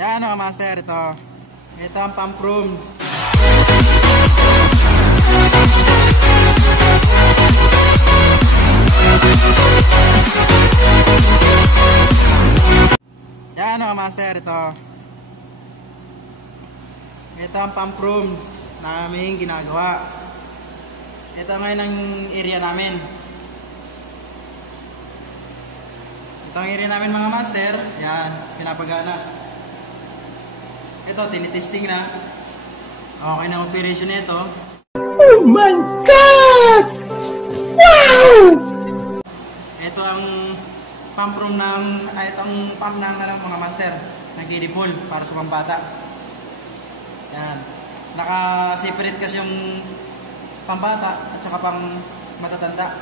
Yan mga master, ito ang pump room. Yan mga master, ito ang pump room na aming ginagawa. Ito ngayon ang area namin. Ito ang area namin mga master. Yan, pinapagana. Ito, tinitesting na. Okay na operation nito. Oh my God! Wow! Ito ang pump room itong pump ng mga master. Nagdidipol para sa pambata. Yan. Naka-separate kasi yung pambata at saka pang matatanda.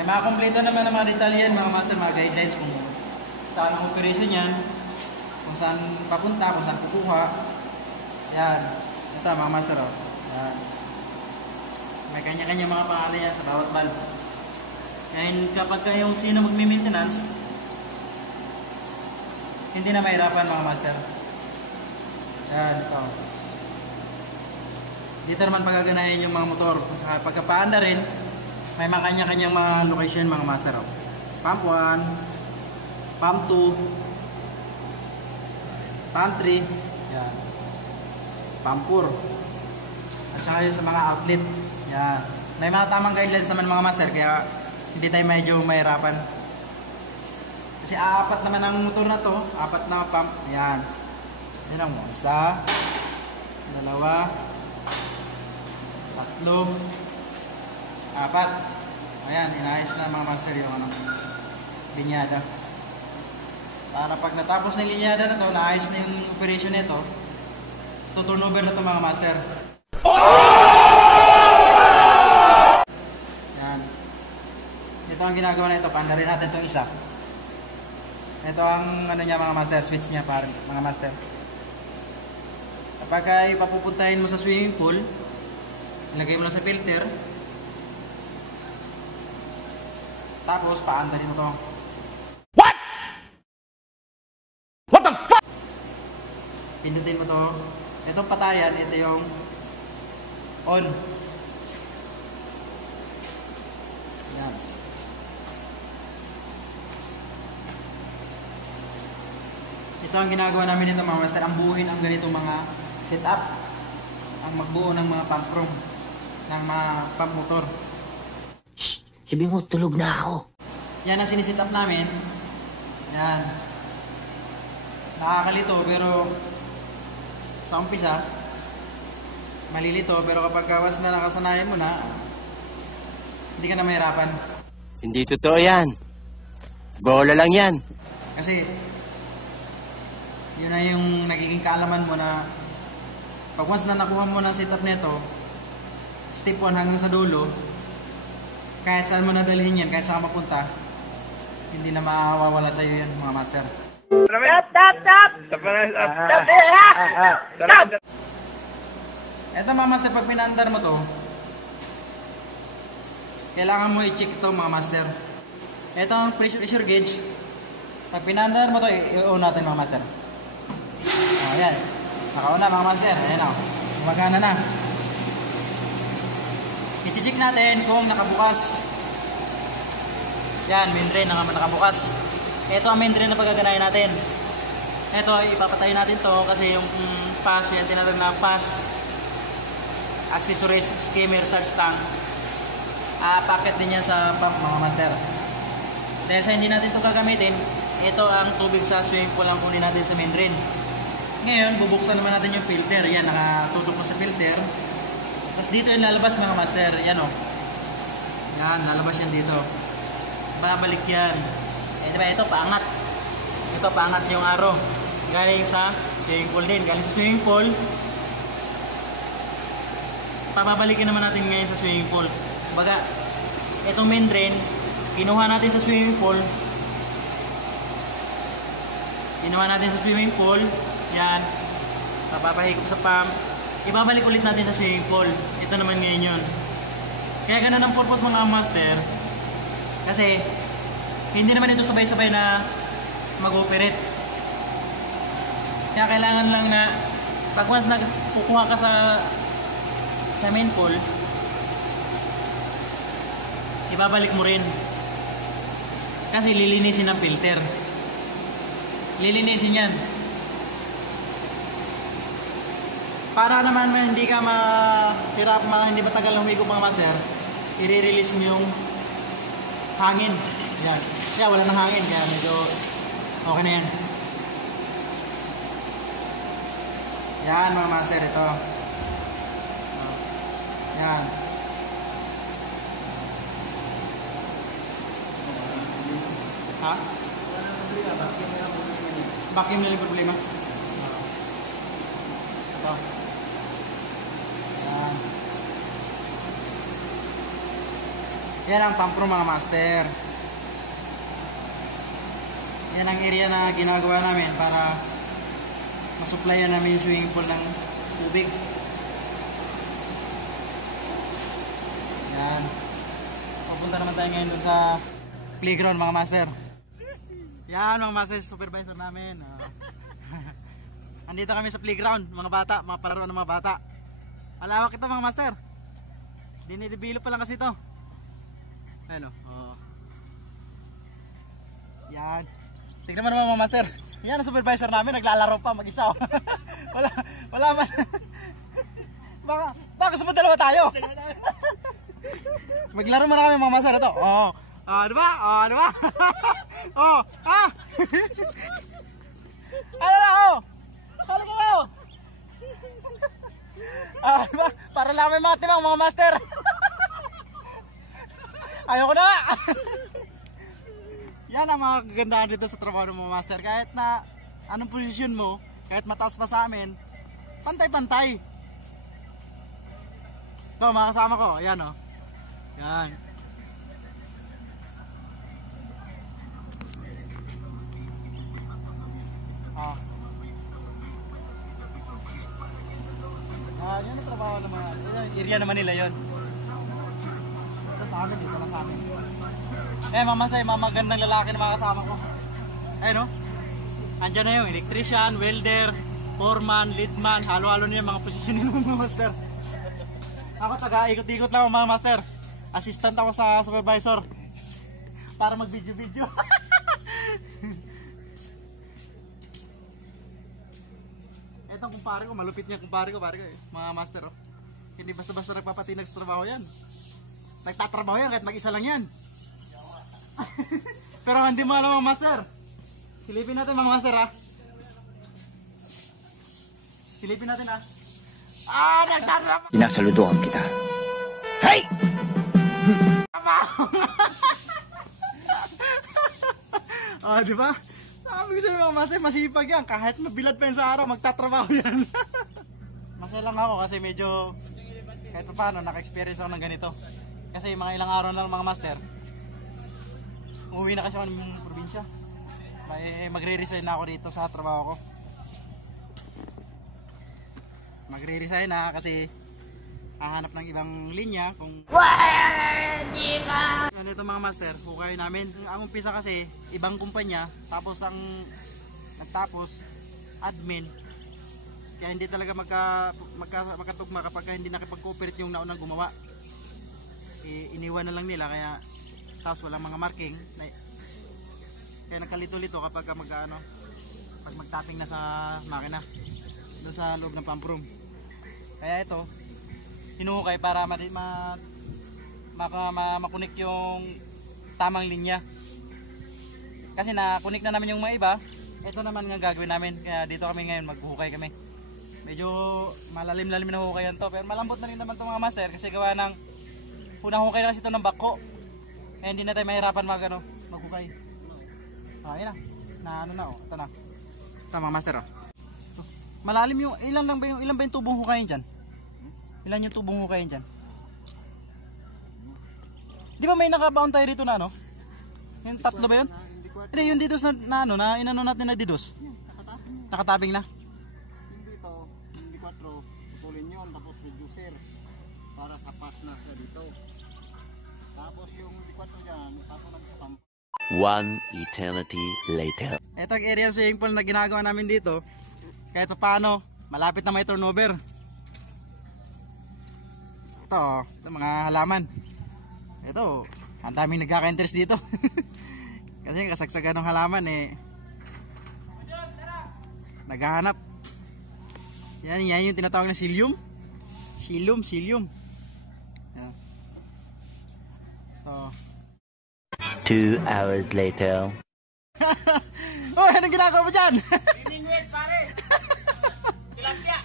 May mga kompleto naman ng mga detalyan mga master, mga guidelines kung saan ang operation yan, kung saan papunta, kung saan kukuha. Yan. Ito mga master. Yan. May kanya-kanya mga pangalan yan sa bawat valve. And kapag kayong sino magme-maintenance, hindi na mahirapan mga master. Yan, ito. Dito naman pagaganahin yung mga motor. Sa pagkapaanda rin, may mga kanya-kanyang mga location mga master. Pump 1, pump 2, pump 3, yan. Pump 4. At saka yung sa mga outlet. Yan. May mga tamang guidelines naman mga master, kaya hindi tayo medyo mahirapan. Kasi apat naman ang motor na to, apat na pump. Yan. Yan ang isa, dalawa, tatlo, apat. Ayan, inayos na mga master yung linyada. Para pag natapos na yung linyada na to, naayos na yung operation nito, tuturnover na to mga master. Yan. Ito ang ginagawa na ito, paanda rin natin itong isa. Ito ang niya mga master, switch niya para mga master. Kapag ay papupuntahin mo sa swimming pool, ilagay mo lang sa filter, tapos paandarin mo to. What? What the fuck? Pindutin mo to. Itong patayan, ito yung on. Yan. Ito ang ginagawa namin nito mga master, ang buuin ang ganitong mga setup, ang magbuo ng mga pump room, ng mga pump motor. Shh! Sabi mo, tulog na ako. Yan ang siniset-up namin. Yan. Nakakalito pero sa umpisa malilito, pero kapag kawas na nakasanayan mo na, hindi ka na mahirapan. Hindi totoo yan. Bola lang yan. Kasi yun na yung nagiging kaalaman mo na pag once na nakuha mo ng setup nito, step 1 hanggang sa dulo, kahit saan mo nadalhin yan, kahit saan ka mapunta, hindi na mawawala sa iyo yan mga master. Stop! Eto mga master, pag pinandar mo to, kailangan mo i-check ito mga master. Ito ang pressure gauge. Pag pinandar mo to, i-on natin mga master. Ayan. Nakauna mga master. Ayan o. Gumagana na. I-check natin kung nakabukas. Yan, main drain nakabukas. Ito ang main drain na pagaganahin natin. Ito, ipapatay natin to kasi yung pass, yan tinatawag na pass, accessories, skimmer, surge tank, packet din yan sa pump mga master. Dahil sa hindi natin ito gagamitin, ito ang tubig sa swimming pool ang kunin natin sa main drain. Ngayon, bubuksan naman natin yung filter. Yan, nakatutok na sa filter. Tapos dito yung lalabas mga master. Yan o. Yan, lalabas yan dito. Babalik yan. Eh, diba, ito paangat. Ito paangat yung arrow. Galing sa swimming pool din. Galing sa swimming pool. Papabalikin naman natin ngayon sa swimming pool. Baga, itong main drain, kinuha natin sa swimming pool. Kinuha natin sa swimming pool. Yan. Papapahigop sa pump. Ibabalik ulit natin sa swimming pool. Ito naman ngayon yun. Kaya ganun ang purpose mga master. Kasi hindi naman ito sabay-sabay na mag-operate. Kaya kailangan lang na pag once nagkukuha ka sa main pool, ibabalik mo rin. Kasi lilinisin ng filter. Lilinisin yan. Para naman hindi ka mahirap, hindi matagal na humigo mga master, i-release mo yung hangin. Yan. Kaya wala nang hangin, kaya medyo okay na yan. Yan mga master, ito. Yan. Ha? Vacuum na lang problema. Ito. Yan. Yan ang pump room mga master. Yan ang area na ginagawa namin para masupplyan namin yung swimming pool ng tubig. Yan. Papunta naman tayo ngayon dun sa playground mga master. Yan mga master, supervisor namin. Andito kami sa playground, mga bata, mga palaro ng mga bata. Malawak ito mga master. Dinidibilo pa lang kasi ito. Ano? Oh. Yan. Tingnan mo naman mga master. Yan ang supervisor namin, naglalaro pa mag-isa. wala man. Baka gusto mo dalawa tayo. Maglaro mo na kami mga master ito. Oh. Ano ba? Oh, ano ba? Oh, ha? Ano na, oh? Ano kayo? Diba? Para lang may mga timang mga master. Ayoko na. Yan ang mga kagandahan dito sa trabaho ng mga master. Kahit na anong posisyon mo, kahit mataas pa sa amin, pantay-pantay. Ito mga kasama ko, ayan o. Yan. Yan ang trabaho ng mga area naman nila yon. Ito sa amin, dito na sa amin. Mamasay, mga magandang lalaki na mga kasama ko. Ayun o. Andyan na yung electrician, welder, foreman, leadman, halo-halo niya mga posisyon nila mga master. Ako taga-ikot-ikot lang mga master. Assistant ako sa supervisor. Para mag-video-video. Etong kumpare ko, malupit niya kumpare ko eh. Mga master oh. Hindi basta-basta nagpapatinag sa trabaho yan. Nagtatrabaho yan kahit mag-isa lang yan. Pero hindi mo alam mga master. Silipin natin mga master ha. Silipin natin ha. Nagtatrabaho. Sinasaluduhan kita. Hey! Diba? Sabi ko sa'yo mga master, masipag yan. Kahit mabilad pa yan sa araw, magtatrabaho yan. Masaya lang ako kasi medyo kahit pa paano, naka-experience ako ng ganito. Kasi mga ilang araw na lang mga master, umuwi na kasi ako ng probinsya. Magre-resign na ako dito sa trabaho ko. Magre-resign na kasi hahanap ng ibang linya kung ano ito mga master, hukay namin. Ang umpisa kasi ibang kumpanya, tapos ang nagtapos admin, kaya hindi talaga magkatugma kapag hindi nakipag-cooperate yung naunang gumawa. Iniwan na lang nila, kaya tapos walang mga marking, kaya nagkalito-lito kapag pag mag-tapping na sa makina doon sa loob ng pump room. Kaya ito hinuhukay para makunik yung tamang linya. Kasi nakunik na namin yung mga iba, ito naman nga gagawin namin. Kaya dito kami ngayon, maghuhukay kami. Medyo malalim-lalim na hukayan to, pero malambot na rin naman itong mga master kasi gawa ng unang hukay na kasi ito ng bako. Hindi na tayo mahirapan maghukay. Ayan na, ito na. Ito mga master oh. Malalim yung, ilan ba yung tubong hukayin dyan? Ilan yung tubong hukayin dyan? Di ba may nakabaon tayo rito na yung tatlo ba yun? Hindi, yung didos na inano natin na didos. Nakatabing na. Hindi ito, hindi 4, putulin yun, tapos reducer para sa pass na siya dito. Tapos yung hindi 4 dyan, tapos natin sa pump. One eternity later. Ito ang area swimming pool na ginagawa namin dito. kahit pa paano, malapit na may turnover. Ito, mga halaman. Ito, ang daming nagkaka-interest dito. Kasi kasagsagan ng halaman naghahanap. Yan yung tinatawag na psyllium. Psyllium. Yan. So 2 hours later. Oh, anong ginagawa mo dyan? Miningwit pare. Tilapia.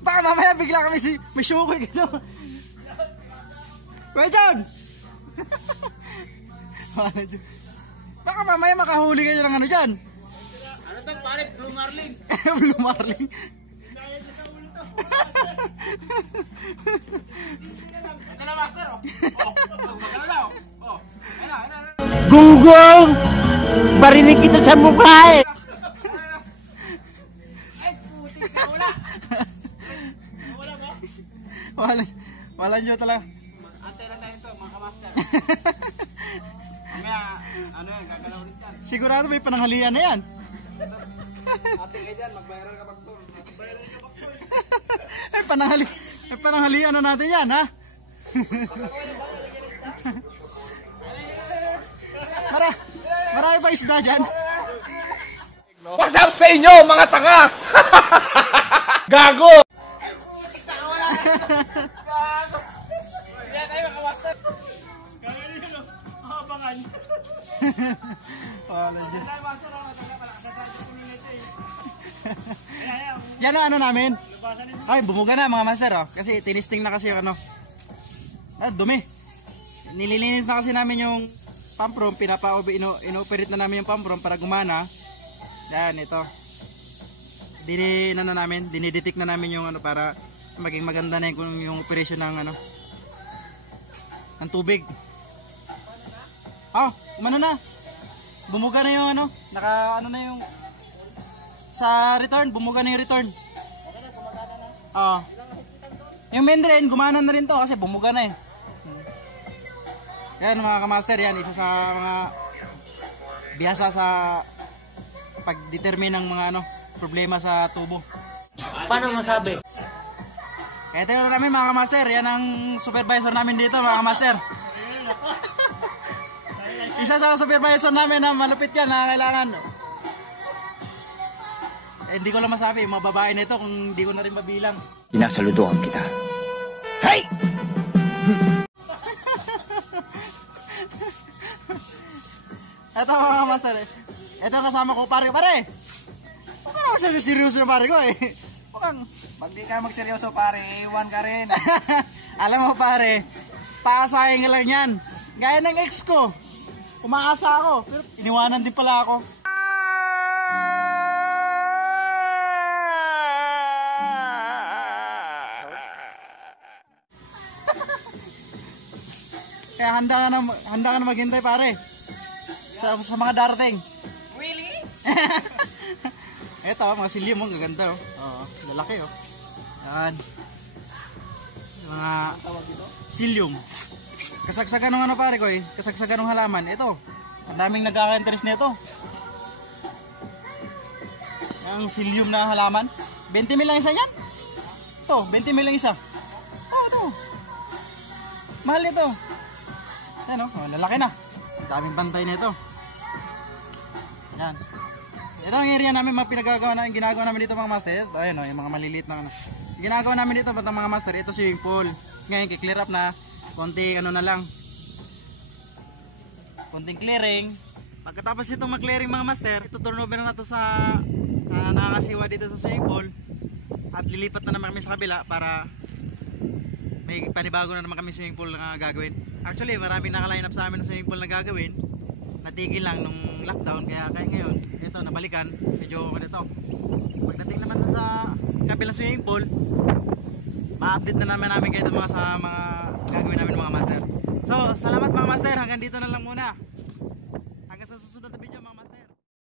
Baka mamaya bigla kami may sukol ka. Kuya John! Baka mamaya makahuli kayo ng ano dyan. Ano to pare? Blue marlin. Blue marlin. Ito na master oh. Magkala oh. Oh. Ayun. Gunggong! Barinig kita sa mukha eh! Ay putik na wala. Wala ba? Wala nyo talaga. Antay lang tayo ito mga kamaster. Mamaya ano yan, gagalaw ulit yan. Sigurado may pananghalian na yan. Ate kayo dyan, mag-viral ka bagtol. Mag-viral ka bagtol. May pananghalian na natin yan, ha? Marami pa isda dyan. What's up sa inyo, mga tanga? Gago! Yan tayo mga kamaster. Gagawin nyo, abangan. Wala dyan. Tayo master, nakasasado ko nila ito eh. Yan ang ano namin. Ay, bumuga na mga master, oh. Kasi tinisting na kasi yung ano. Dumi. Nililinis na kasi namin yung pump room. Ino-operate na namin yung pump room para gumana. Yan, ito. Dinidetect na namin yung ano para maging maganda na yung operation ng ano ng tubig. Umano na. Bumuga na yung ano, ano na yung sa return, bumuga na yung return. Yung main drain, gumana na rin to kasi bumuga na eh. Yan mga kamaster, yan isa sa mga bihasa sa pag-determine ng mga ano, problema sa tubo. Paano masabi? Ito yun namin mga kamaster, yan ang supervisor namin dito mga kamaster. Isa sa supervisor namin na malupit yan na kailangan. Hindi ko lang masabi, mga babae nito kung hindi ko na rin mabilang. Sinasaludoan kita. Hey! Ito mga kamaster, ito kasama ko pare. Huwag naman siya seryoso yung pare ko eh. Pag di ka magseryoso pare, iwan ka rin. Alam mo pare, paasayang lang yan. Gaya ng ex ko, umaasa ako, pero iniwanan din pala ako. Kaya handa ka na maghintay pare sa mga darating. Really? Ito, mga psyllium, ang gaganda oh. Oo, lalaki oh. Yan. Mga psyllium. Kasagsagan ng ano pare ko eh, kasagsagan ng halaman. Ito, ang daming nagkaka-interest nito. Ang psyllium na halaman, 20 mil lang isa yan. Ito, 20 mil lang isa. Oh, ito. Mahal ito. Yan oh, lalaki na. Ang daming bantay nito. Yan. Ito ang area namin, ginagawa namin dito mga master. Ayun o, yung mga maliliit na ano. Ginagawa namin dito mga master, ito swimming pool. Ngayon, kiklear up na. Konting ano na lang. Konting clearing. Pagkatapos ito mag-clearing mga master, ito turnover na ito sa nakakasiwa dito sa swimming pool. At lilipat na naman kami sa kabila para may panibago na naman kami swimming pool na gagawin. Actually, maraming naka-line up sa amin na swimming pool na gagawin. Natigil lang nung lockdown, kaya ngayon ito nabalikan, medyo ganito. Pagdating naman sa kabilang swimming pool, ma-update na namin kayo sa mga gagawin namin mga master. So salamat mga master, hanggang dito na lang muna.